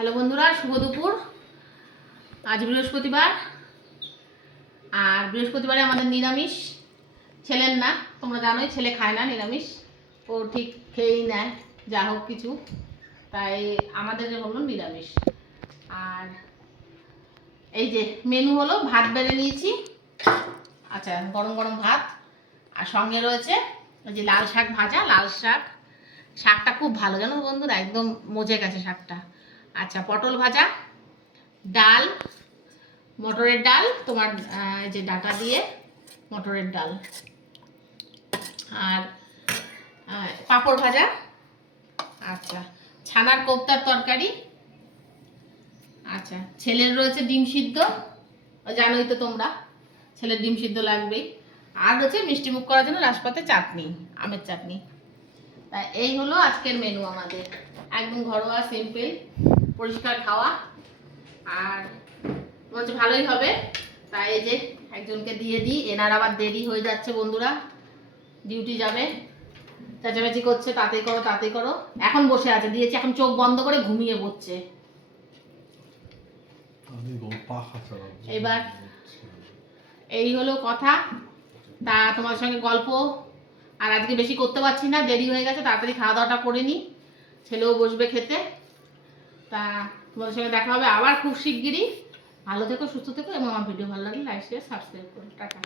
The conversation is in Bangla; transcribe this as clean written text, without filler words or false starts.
হ্যালো বন্ধুরা, শুভ দুপুর। আজ বৃহস্পতিবার, আর বৃহস্পতিবারে আমাদের নিরামিষ। ছেলের না, তোমরা জানোই ছেলে খায় না নিরামিষ, ও ঠিক খেয়েই নেয় যা হোক কিছু, তাই আমাদের হলো নিরামিষ। আর এই যে মেনু হলো, ভাত বেড়ে নিয়েছি, আচ্ছা গরম গরম ভাত, আর সঙ্গে রয়েছে ওই যে লাল শাক ভাজা। লাল শাক, শাকটা খুব ভালো জানো বন্ধুরা, একদম মজে গেছে শাকটা। আচ্ছা, পটল ভাজা, ডাল, মটরের ডাল, তোমার এই যে ডাটা দিয়ে মটরের ডাল, আর পাঁপড় ভাজা, আচ্ছা ছানার কোপ্তার তরকারি, আচ্ছা ছেলের রয়েছে ডিম সিদ্ধ, জানোই তো তোমরা ছেলের ডিম সিদ্ধ লাগবেই, আর রয়েছে মিষ্টি মুখ করার জন্য রাজপাতে চাটনি, আমের চাটনি। তা এই হলো আজকের মেনু আমাদের, একদম ঘরোয়া সিম্পল পরিষ্কার খাওয়া। আর বলছে ভালোই হবে, তাই এই যে একজনকে দিয়ে দিই, এনার আবার দেরি হয়ে যাচ্ছে বন্ধুরা, ডিউটি যাবে, চেঁচামেচি করছে তাড়াতাড়ি করো তাড়াতাড়ি করো। এখন বসে আছে, দিয়েছি, এখন চোখ বন্ধ করে ঘুমিয়ে পড়ছে। এবার এই হলো কথা, তা তোমার সঙ্গে গল্প আর আজকে বেশি করতে পারছি না, দেরি হয়ে গেছে, তাড়াতাড়ি খাওয়া দাওয়াটা করে নিই, ছেলেও বসবে খেতে। তা তোমাদের সঙ্গে দেখা হবে আবার খুব শিগগিরই। ভালো থেকো, সুস্থ থেকো, এবং আমার ভিডিও ভালো লাগলে লাইক শেয়ার সাবস্ক্রাইব করো। টাটা।